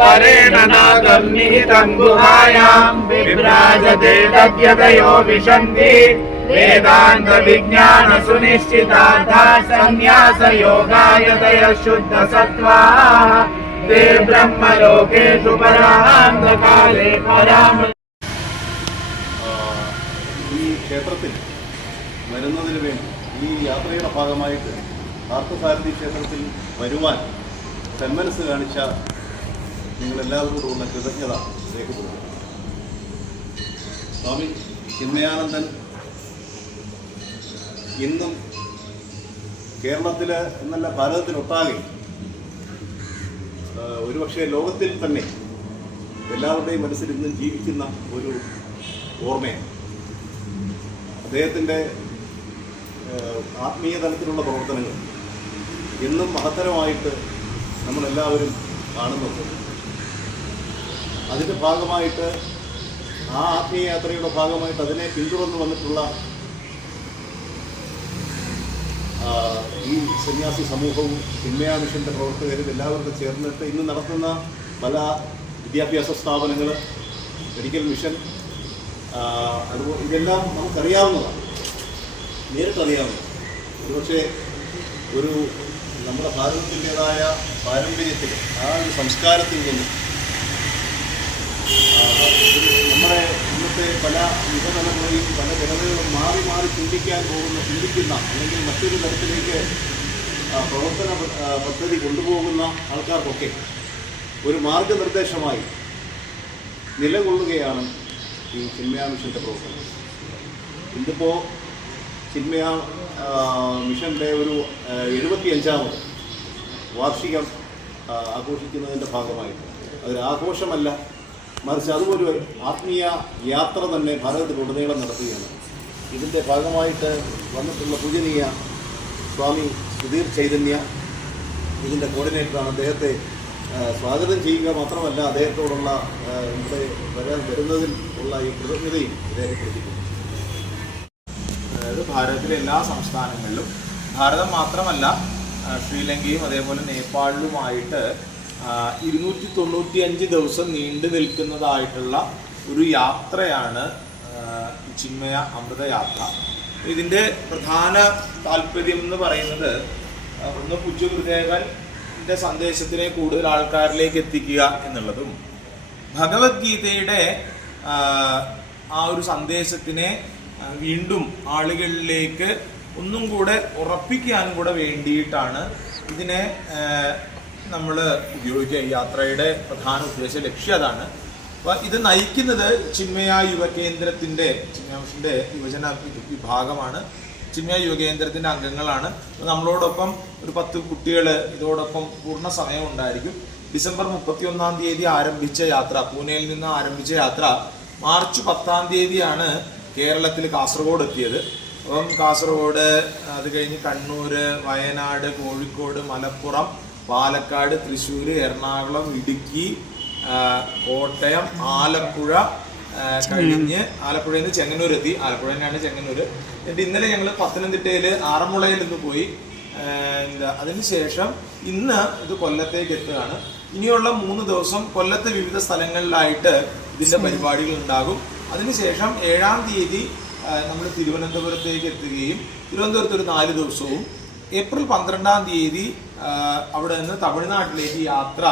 परेण नादं निहितं गुहायां विभ्राजते तद्यतयो विशन्ति वेदान्तविज्ञानसुनिश्चितार्था सन्न्यासयोगायतयः शुद्धसत्त्वाः ते ब्रह्मलोकेषु परान्तकाले पराम. ഈ ക്ഷേത്രത്തിൽ വരുന്നതിന് വേണ്ടി ഈ യാത്രയുടെ ഭാഗമായിട്ട് പാർത്ഥസാരഥി ക്ഷേത്രത്തിൽ വരുവാൻ സന്മനസ് കാണിച്ച നിങ്ങളെല്ലാവരോടുമുള്ള കൃതജ്ഞത രേഖപ്പെടുത്തുന്നു. സ്വാമി ചിന്മയാനന്ദൻ ഇന്നും കേരളത്തിൽ എന്നല്ല ഭാരതത്തിലൊട്ടാകെ ഒരുപക്ഷെ ലോകത്തിൽ തന്നെ എല്ലാവരുടെയും മനസ്സിൽ ഇന്നും ജീവിക്കുന്ന ഒരു ഓർമ്മയാണ്. അദ്ദേഹത്തിൻ്റെ ആത്മീയ തലത്തിലുള്ള പ്രവർത്തനങ്ങൾ എന്നും മഹത്തരമായിട്ട് നമ്മളെല്ലാവരും കാണുന്നുണ്ട്. അതിൻ്റെ ഭാഗമായിട്ട് ആ ആത്മീയ യാത്രയുടെ ഭാഗമായിട്ട് അതിനെ പിന്തുടർന്ന് വന്നിട്ടുള്ള ഈ സന്യാസി സമൂഹവും ചിന്മയ മിഷൻ്റെ പ്രവർത്തകരും എല്ലാവരും ചേർന്നിട്ട് ഇന്ന് നടത്തുന്ന പല വിദ്യാഭ്യാസ സ്ഥാപനങ്ങൾ, മെഡിക്കൽ മിഷൻ, അതുപോലെ ഇതെല്ലാം നമുക്കറിയാവുന്നതാണ്, നേരിട്ടറിയാവുന്നതാണ്. ഒരുപക്ഷെ ഒരു നമ്മുടെ ഭാരതത്തിൻ്റെതായ പാരമ്പര്യത്തിൽ ആ ഒരു സംസ്കാരത്തിൽ നിന്നും നമ്മുടെ ഇന്നത്തെ പല യുവതലമുറയും പല ജനതകളും മാറി മാറി ചിന്തിക്കുന്ന അല്ലെങ്കിൽ മറ്റൊരു തരത്തിലേക്ക് പ്രവർത്തന പദ്ധതി കൊണ്ടുപോകുന്ന ആൾക്കാർക്കൊക്കെ ഒരു മാർഗനിർദ്ദേശമായി നിലകൊള്ളുകയാണ് ഈ ചിന്മയ മിഷൻ്റെ പ്രവർത്തനം. ഇന്നിപ്പോൾ ചിന്മയ മിഷൻ്റെ ഒരു 75ാമത് വാർഷികം ആഘോഷിക്കുന്നതിൻ്റെ ഭാഗമായിട്ട് അതൊരു ആഘോഷമല്ല, മറിച്ച് അതുപോലെ ആത്മീയ യാത്ര തന്നെ ഭാരതത്തിലുടനീളം നടത്തുകയാണ്. ഇതിൻ്റെ ഭാഗമായിട്ട് വന്നിട്ടുള്ള പൂജനീയ സ്വാമി സുധീർ ചൈതന്യ ഇതിൻ്റെ കോർഡിനേറ്ററാണ്. അദ്ദേഹത്തെ സ്വാഗതം ചെയ്യുക മാത്രമല്ല അദ്ദേഹത്തോടുള്ള ഇവിടെ വരുന്നതിൽ ഉള്ള ഈ കൃതജ്ഞതയും രേഖപ്പെടുത്തിയിട്ടുണ്ട്. അതായത് ഭാരതത്തിലെ എല്ലാ സംസ്ഥാനങ്ങളിലും, ഭാരതം മാത്രമല്ല ശ്രീലങ്കയും അതേപോലെ നേപ്പാളിലുമായിട്ട് 295 ദിവസം നീണ്ടു നിൽക്കുന്നതായിട്ടുള്ള ഒരു യാത്രയാണ് ചിന്മയ അമൃതയാത്ര. ഇതിൻ്റെ പ്രധാന താല്പര്യം എന്ന് പറയുന്നത് ഒന്ന് പൂജ്യ ഗുരുദേവൻ്റെ സന്ദേശത്തിനെ കൂടുതൽ ആൾക്കാരിലേക്ക് എത്തിക്കുക എന്നുള്ളതും ഭഗവത്ഗീതയുടെ ആ ഒരു സന്ദേശത്തിനെ വീണ്ടും ആളുകളിലേക്ക് ഒന്നും കൂടെ ഉറപ്പിക്കാനും കൂടെ വേണ്ടിയിട്ടാണ് ഇതിനെ നമ്മൾ ഉപയോഗിക്കുക. ഈ യാത്രയുടെ പ്രധാന ഉദ്ദേശ ലക്ഷ്യം അതാണ്. അപ്പോൾ ഇത് നയിക്കുന്നത് ചിന്മയ യുവകേന്ദ്രത്തിൻ്റെ, ചിന്മയ മിഷൻ്റെ യുവജന വിഭാഗമാണ്. ചിന്മയ യുവകേന്ദ്രത്തിൻ്റെ അംഗങ്ങളാണ്. അപ്പോൾ നമ്മളോടൊപ്പം ഒരു 10 കുട്ടികൾ ഇതോടൊപ്പം പൂർണ്ണ സമയം ഉണ്ടായിരിക്കും. ഡിസംബർ 31-ാം തീയതി ആരംഭിച്ച യാത്ര, പൂനെയിൽ നിന്ന് ആരംഭിച്ച യാത്ര മാർച്ച് 10-ാം തീയതിയാണ് കേരളത്തിൽ കാസർഗോഡ് എത്തിയത്. അപ്പം കാസർഗോഡ്, അത് കഴിഞ്ഞ് കണ്ണൂർ, വയനാട്, കോഴിക്കോട്, മലപ്പുറം, പാലക്കാട്, തൃശ്ശൂർ, എറണാകുളം, ഇടുക്കി, കോട്ടയം, ആലപ്പുഴ കഴിഞ്ഞ് ആലപ്പുഴയിൽ നിന്ന് ചെങ്ങന്നൂർ എത്തി. ആലപ്പുഴ തന്നെയാണ് ചെങ്ങന്നൂർ. എന്നിട്ട് ഇന്നലെ ഞങ്ങൾ പത്തനംതിട്ടയിൽ ആറന്മുളയിൽ നിന്ന് പോയി. അതിനുശേഷം ഇന്ന് ഇത് കൊല്ലത്തേക്ക് എത്തുകയാണ്. ഇനിയുള്ള 3 ദിവസം കൊല്ലത്തെ വിവിധ സ്ഥലങ്ങളിലായിട്ട് ഇതിൻ്റെ പരിപാടികൾ ഉണ്ടാകും. അതിനുശേഷം 7-ാം തീയതി നമ്മൾ തിരുവനന്തപുരത്തേക്ക് എത്തുകയും തിരുവനന്തപുരത്ത് ഒരു 4 ദിവസവും ഏപ്രിൽ 12-ാം തീയതി അവിടെ നിന്ന് തമിഴ്നാട്ടിലേക്ക് യാത്ര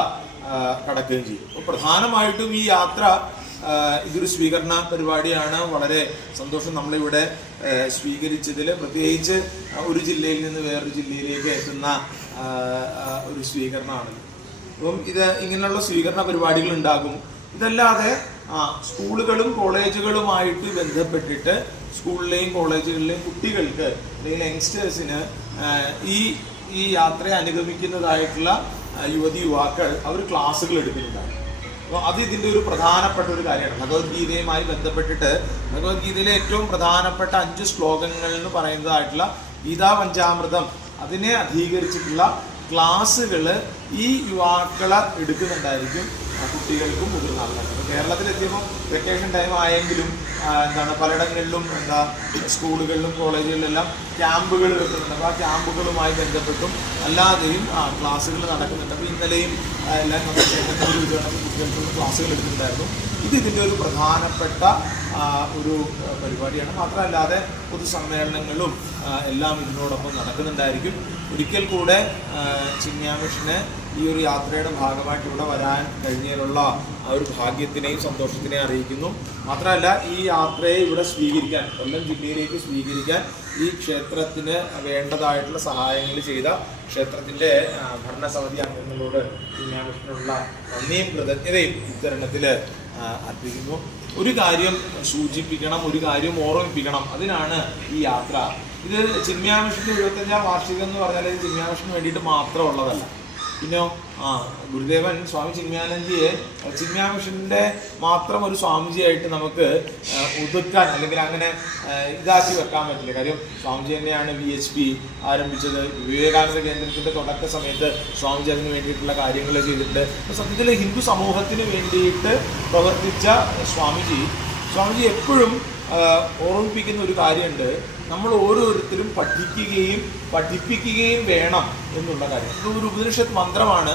കടക്കുകയും ചെയ്യും. അപ്പോൾ പ്രധാനമായിട്ടും ഈ യാത്ര ഇതൊരു സ്വീകരണ പരിപാടിയാണ്. വളരെ സന്തോഷം നമ്മളിവിടെ സ്വീകരിച്ചതിൽ. പ്രത്യേകിച്ച് ഒരു ജില്ലയിൽ നിന്ന് വേറൊരു ജില്ലയിലേക്ക് എത്തുന്ന ഒരു സ്വീകരണമാണ്. അപ്പം ഇത് ഇങ്ങനെയുള്ള സ്വീകരണ പരിപാടികൾ ഉണ്ടാകും. ഇതല്ലാതെ സ്കൂളുകളും കോളേജുകളുമായിട്ട് ബന്ധപ്പെട്ടിട്ട് സ്കൂളിലെയും കോളേജുകളിലെയും കുട്ടികൾക്ക് അല്ലെങ്കിൽ യങ്സ്റ്റേഴ്സിന് ഈ യാത്രയെ അനുഗമിക്കുന്നതായിട്ടുള്ള യുവതിയുവാക്കൾ അവർ ക്ലാസ്സുകൾ എടുക്കുന്നുണ്ടാകും. അപ്പോൾ അത് ഇതിൻ്റെ ഒരു പ്രധാനപ്പെട്ട ഒരു കാര്യമാണ്. ഭഗവത്ഗീതയുമായി ബന്ധപ്പെട്ടിട്ട് ഭഗവത്ഗീതയിലെ ഏറ്റവും പ്രധാനപ്പെട്ട 5 ശ്ലോകങ്ങൾ എന്ന് പറയുന്നതായിട്ടുള്ള ഗീതാ പഞ്ചാമൃതം അതിനെ അധീകരിച്ചിട്ടുള്ള ക്ലാസ്സുകൾ ഈ യുവാക്കളെ എടുക്കുന്നുണ്ടായിരിക്കും. കുട്ടികൾക്കും മുതിർന്ന ആൾക്കാർക്കും. അപ്പോൾ കേരളത്തിലെത്തിയപ്പോൾ വെക്കേഷൻ ടൈം ആയെങ്കിലും പലയിടങ്ങളിലും സ്കൂളുകളിലും കോളേജുകളിലെല്ലാം ക്യാമ്പുകൾ വെക്കുന്നുണ്ട്. അപ്പോൾ ആ ക്യാമ്പുകളുമായി ബന്ധപ്പെട്ടും അല്ലാതെയും ക്ലാസ്സുകൾ നടക്കുന്നുണ്ട്. അപ്പോൾ ഇന്നലെയും എല്ലാം നമ്മുടെ ക്ഷേത്രത്തിൽ കുട്ടികൾക്കുള്ള ക്ലാസ്സുകൾ എടുത്തിട്ടുണ്ടായിരുന്നു. ഇതിൻ്റെ ഒരു പ്രധാനപ്പെട്ട ഒരു പരിപാടിയാണ്. മാത്രമല്ലാതെ പൊതുസമ്മേളനങ്ങളും എല്ലാം ഇതിനോടൊപ്പം നടക്കുന്നുണ്ടായിരിക്കും. ഒരിക്കൽ കൂടെ ചിന്മയ മിഷന് ഈ ഒരു യാത്രയുടെ ഭാഗമായിട്ട് ഇവിടെ വരാൻ കഴിഞ്ഞതിലുള്ള ആ ഒരു ഭാഗ്യത്തിനെയും സന്തോഷത്തിനെയും അറിയിക്കുന്നു. മാത്രമല്ല ഈ യാത്രയെ ഇവിടെ സ്വീകരിക്കാൻ, കൊല്ലം ജില്ലയിലേക്ക് സ്വീകരിക്കാൻ ഈ ക്ഷേത്രത്തിന് വേണ്ടതായിട്ടുള്ള സഹായങ്ങൾ ചെയ്ത ക്ഷേത്രത്തിൻ്റെ ഭരണസമിതി അംഗങ്ങളോട് ചിന്മയ മിഷനുള്ള നന്ദിയും കൃതജ്ഞതയും ഇത്തരണത്തിൽ അർപ്പിക്കുന്നു. ഒരു കാര്യം സൂചിപ്പിക്കണം, ഒരു കാര്യം ഓർമ്മിപ്പിക്കണം. അതിനാണ് ഈ യാത്ര. ഇത് ചിന്മയ മിഷന്റെ 25ാം വാർഷികം എന്ന് പറഞ്ഞാൽ ഇത് ചിന്മയ മിഷന് വേണ്ടിയിട്ട് മാത്രമുള്ളതല്ല. പിന്നോ ഗുരുദേവൻ സ്വാമി ചിന്മയാനന്ദജിയെ ചിന്മയ മിഷന്റെ മാത്രം ഒരു സ്വാമിജിയായിട്ട് നമുക്ക് ഒതുക്കാൻ അല്ലെങ്കിൽ അങ്ങനെ ഇതാക്കി വെക്കാൻ പറ്റില്ല. കാര്യം സ്വാമിജി തന്നെയാണ് VHP ആരംഭിച്ചത്. വിവേകാനന്ദ കേന്ദ്രത്തിന്റെ തുടക്ക സമയത്ത് സ്വാമിജി അതിന് വേണ്ടിയിട്ടുള്ള കാര്യങ്ങൾ ചെയ്തിട്ടുണ്ട്. സത്യത്തിൽ ഹിന്ദു സമൂഹത്തിന് വേണ്ടിയിട്ട് പ്രവർത്തിച്ച സ്വാമിജി എപ്പോഴും ഓർമ്മിപ്പിക്കുന്ന ഒരു കാര്യമുണ്ട്. നമ്മൾ ഓരോരുത്തരും പഠിപ്പിക്കുകയും വേണം എന്നുള്ള കാര്യം. ഒരു ഉപനിഷത്ത് മന്ത്രമാണ്.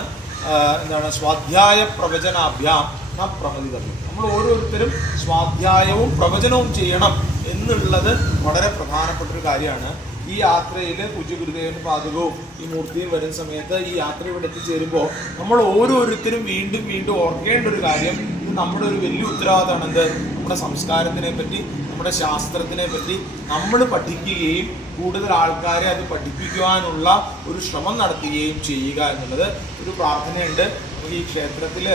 സ്വാധ്യായ പ്രവചനാഭ്യാം ന പ്രമദിതവ്യം. നമ്മൾ ഓരോരുത്തരും സ്വാധ്യായവും പ്രവചനവും ചെയ്യണം എന്നുള്ളത് വളരെ പ്രധാനപ്പെട്ടൊരു കാര്യമാണ്. ഈ യാത്രയിൽ പൂജ്യ ഗുരുദേവന്റെ പാദകവും ഈ മൂർത്തിയും വരുന്ന സമയത്ത് ഈ യാത്ര ഇവിടെ എത്തിച്ചേരുമ്പോൾ നമ്മൾ ഓരോരുത്തരും വീണ്ടും വീണ്ടും ഓർക്കേണ്ട ഒരു കാര്യം, ഇത് നമ്മുടെ ഒരു വലിയ ഉത്തരവാദിത്തമാണ്. എന്ത്? നമ്മുടെ സംസ്കാരത്തിനെ പറ്റി, നമ്മുടെ ശാസ്ത്രത്തിനെ പറ്റി നമ്മൾ പഠിക്കുകയും കൂടുതൽ ആൾക്കാരെ അത് പഠിപ്പിക്കുവാനുള്ള ഒരു ശ്രമം നടത്തുകയും ചെയ്യുക എന്നുള്ളത് ഒരു പ്രാർത്ഥനയുണ്ട്. നമുക്ക് ഈ ക്ഷേത്രത്തിൽ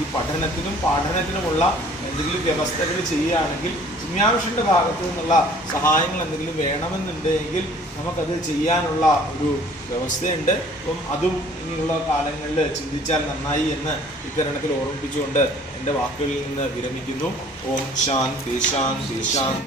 ഈ പഠനത്തിനും പാഠനത്തിനുമുള്ള എന്തെങ്കിലും വ്യവസ്ഥകൾ ചെയ്യുകയാണെങ്കിൽ ചിന്മയ മിഷന്റെ ഭാഗത്തു നിന്നുള്ള സഹായങ്ങൾ എന്തെങ്കിലും വേണമെന്നുണ്ടെങ്കിൽ നമുക്കത് ചെയ്യാനുള്ള ഒരു വ്യവസ്ഥയുണ്ട്. അപ്പം അതും ഇനിയുള്ള കാലങ്ങളിൽ ചിന്തിച്ചാൽ നന്നായി എന്ന് ഇത്തരണത്തിൽ ഓർമ്മിപ്പിച്ചുകൊണ്ട് എൻ്റെ വാക്കുകളിൽ നിന്ന് വിരമിക്കുന്നു. ഓം ശാന്തി ശാന്തി ശാന്തി.